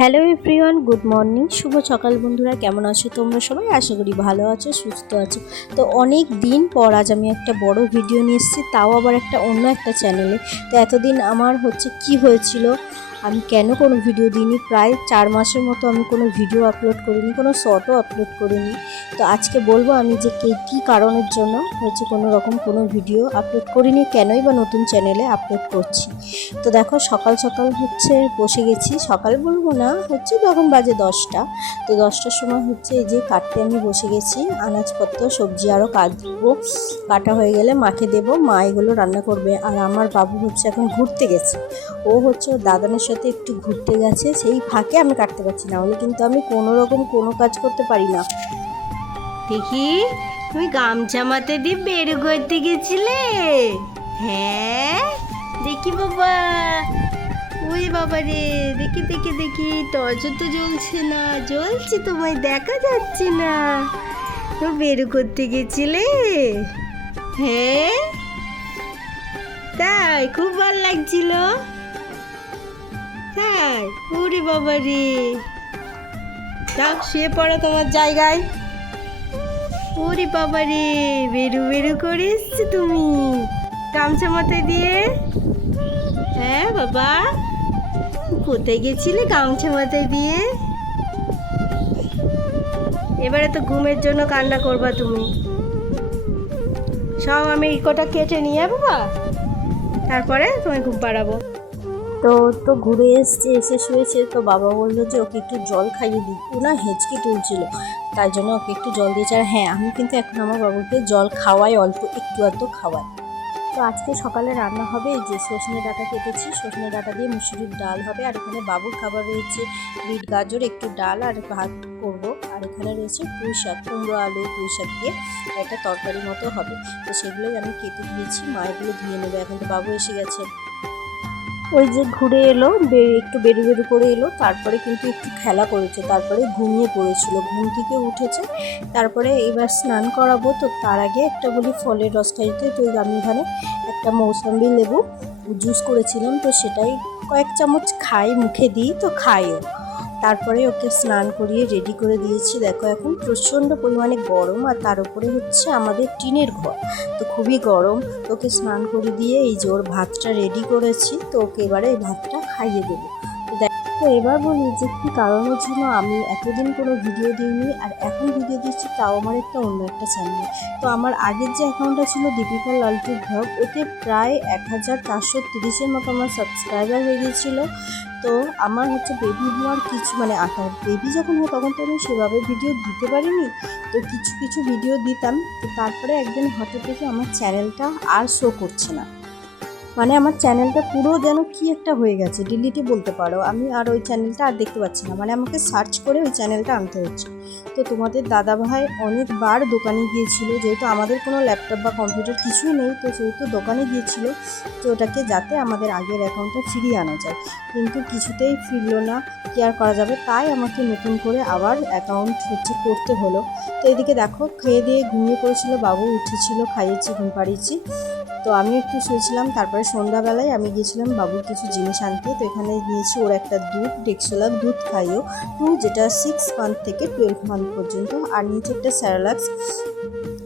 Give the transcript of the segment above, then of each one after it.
Hello everyone good morning শুভ সকাল বন্ধুরা, কেমন আছো তোমরা সবাই? আশা করি ভালো আছো, সুস্থ আছো। তো অনেক দিন পর আজ আমি একটা বড় ভিডিও নিয়ে এসেছি, তাও আবার একটা অন্য একটা চ্যানেলে তো এতদিন আমার হচ্ছে কি হয়েছিল? আমি কেন কোনো ভিডিও দিইনি? প্রায় চার মাসের মতো আমি কোনো ভিডিও আপলোড করিনি, কোনো শর্টও আপলোড করিনি। তো আজকে বলব আমি যে কে, কী কারণের জন্য হচ্ছে কোনো রকম কোনো ভিডিও আপলোড করিনি, কেনই বা নতুন চ্যানেলে আপলোড করছি। তো দেখো, সকাল সকাল হচ্ছে বসে গেছি। সকাল বলব না, হচ্ছে তখন বাজে দশটা। তো দশটার সময় হচ্ছে এই যে কাটতে আমি বসে গেছি। আনাজপত্র, সবজি আরও কাটবো। কাটা হয়ে গেলে মাকে দেবো। মা এগুলো রান্না করবে। আর আমার বাবু হচ্ছে এখন ঘুরতে গেছে। ও হচ্ছে দাদানের সাথে একটু ঘুরতে গেছে, সেই ফাঁকে আমি কাটতে পারছি না। হলে কিন্তু আমি কোনো রকম কোনো কাজ করতে পারি না। দেখি, তুমি গামছা মাথা দিয়ে বের করতে গেছিলে? হ্যাঁ? দেখি বাবা। ওই বাবা রে, দেখি দেখি দেখি টর্চ তো জ্বলছে না। জ্বলছে তোমায় দেখা যাচ্ছে না। তো বের করতে গেছিলে? হ্যাঁ? তাই, খুব ভালো লাগছিল। তাই ওরে বাবা রে। যাও শুয়ে পড়ো তোমার জায়গায়। ওরে বাবা রে, বেরু বেরু করে এসছো তুমি। গামছা মাথায় দিয়ে। হ্যাঁ বাবা। কোথায় গেছিলে গামছা মাথায় দিয়ে? এবারে তো ঘুমের জন্য কান্না করবা তুমি। সব আমি ইকোটা কেটে নিয়ে বাবা? তারপরে তোমায় ঘুম পাড়াবো। তো তো ঘুরে এসছে, এসে শুয়েছে, তো বাবা বলল যে ওকে একটু জল খাইয়ে দিই। ও না হেঁচকি তুলছিল, তাই জন্য ওকে একটু জল দিয়েছে। আর হ্যাঁ আমি কিন্তু এখন আমার বাবুকে জল খাওয়াই, অল্প একটু আধটু খাওয়াই। তো আজকে সকালে রান্না হবে, এই যে সজনে ডাটা কেটেছি সজনে ডাটা দিয়ে মুসুরির ডাল হবে, আর এখানে বাবুর খাবার রয়েছে বিট, গাজর, একটু ডাল আর ভাত করব। আর এখানে রয়েছে পুঁই শাক, কুমড়ো, আলু, পুঁই শাক দিয়ে একটা তরকারি মতো হবে। তো সেগুলোই আমি কেটে দিয়েছি, মা এগুলো ধুয়ে নেবে। এখন তো বাবু এসে গেছে। ওই যে ঘুরে এলো একটু বেরু বেরু করে এলো, তারপরে কিন্তু একটু খেলা করেছে, তারপরে ঘুমিয়ে পড়েছিল, ঘুম থেকে উঠেছে, তারপরে এবার স্নান করাবো, তো তার আগে একটা বলি ফলের রস খাইতে তো আমি এখানে একটা মৌসম্বি লেবু জুস করেছিলাম, তো সেটাই কয়েক চামচ খাই, মুখে দিই, তো খাইও। তারপরে ওকে স্নান করিয়ে রেডি করে দিয়েছি। দেখো, এখন প্রচণ্ড পরিমাণে গরম আর তার উপরে হচ্ছে আমাদের টিনের ঘর। তো খুবই গরম। তোকে স্নান করে দিয়ে এই যে ওর ভাতটা রেডি করেছি, তো ওকে এবারে এই ভাতটা খাইয়ে দেবো। তো এবার বলি যে, কী কারণের জন্য আমি এতদিন কোনো ভিডিও দিইনি আর এখন ভিডিও দিচ্ছি তাও আমার একটা অন্য একটা চ্যানেল তো আমার আগের যে অ্যাকাউন্টটা ছিল দীপিকা লালটু ভ্লগ, ওতে প্রায় এক হাজার চারশো তিরিশের মতো আমার সাবস্ক্রাইবার হয়ে গিয়েছিল। তো আমার হচ্ছে বেবি হওয়ার কিছু মানে আঁকার বেবি যখন হয় তখন তো আমি সেভাবে ভিডিও দিতে পারিনি। তো কিছু কিছু ভিডিও দিতাম। তো তারপরে একদিন হঠাৎ দেখি আমার চ্যানেলটা আর শো করছে না। মানে আমার চ্যানেলটা পুরো যেন কি একটা হয়ে গেছে ডিলিটই বলতে পারো। আমি আর ওই চ্যানেলটা আর দেখতে পাচ্ছি না। মানে আমাকে সার্চ করে ওই চ্যানেলটা আনতে হচ্ছে। তো তোমাদের দাদা ভাই অনেকবার দোকানে গিয়েছিল, যেহেতু আমাদের কোনো ল্যাপটপ বা কম্পিউটার কিছুই নেই, তো সেহেতু দোকানে গিয়েছিল, তো ওটাকে যাতে আমাদের আগের অ্যাকাউন্টটা ফিরিয়ে আনা যায়। কিন্তু কিছুতেই ফিরলো না, কি আর করা যাবে? তাই আমাকে নতুন করে আবার অ্যাকাউন্ট হচ্ছে করতে হলো। তো এদিকে দেখো, খেয়ে দিয়ে ঘুমিয়ে পড়েছিল বাবু, উঠেছিল, খাইয়েছি, ঘুম পাড়িয়েছি। তো আমি একটু শুয়েছিলাম, তারপরে সন্ধ্যাবেলায় আমি গিয়েছিলাম বাবুর কিছু জিনিস আনতে, তো এখানে নিয়েছি ওর একটা দুধ ডেক্সোলাক দুধ খাইও। টু যেটা সিক্স মান্থ থেকে টুয়েলভ মান্থ পর্যন্ত, আর নিচে একটা স্যারালাক্স।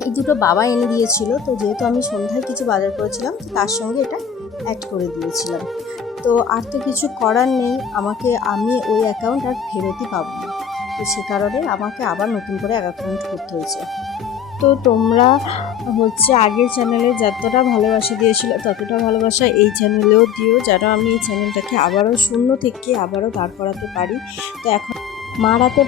এই দুটো বাবা এনে দিয়েছিল, তো যেহেতু আমি সন্ধ্যায় কিছু বাজার করেছিলাম, তো তার সঙ্গে এটা অ্যাড করে দিয়েছিলাম। তো আর তো কিছু করার নেই, আমাকে আমি ওই অ্যাকাউন্ট আর ফেরতই পাবো না। তো সে কারণে আমাকে আবার নতুন করে অ্যাকাউন্ট করতে হয়েছে। তো তোমরা হচ্ছে আগের চ্যানেলে যতটা ভালোবাসা দিয়েছিল, ততটা ভালোবাসা এই চ্যানেলেও দিও, যেন আমি এই চ্যানেলটাকে আবারও শূন্য থেকে আবারও দাঁড় করাতে পারি। তো এখন মা রাতে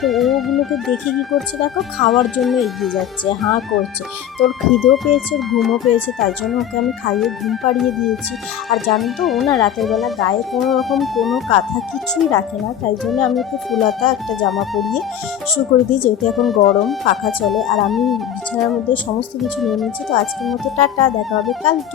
তো ওগুলোকে দেখে কি করছে দেখো? খাওয়ার জন্য এগিয়ে যাচ্ছে, হাঁ করছে। তোর খিদেও পেয়েছে, ওর ঘুমও পেয়েছে তাই জন্য ওকে আমি খাইয়ে ঘুম পাড়িয়ে দিয়েছি। আর জানো তো, ও না রাতের বেলা গায়ে কোনো রকম কোনো কাঁথা কিছুই রাখে না, তাই জন্য আমি ওকে ফুলাতা একটা জামা পরিয়ে শু করে দিই, যেহেতু এখন গরম, পাখা চলে। আর আমি বিছানার মধ্যে সমস্ত কিছু নিয়ে নিয়েছি তো আজকের মতো টাটা, দেখা হবে কালকে।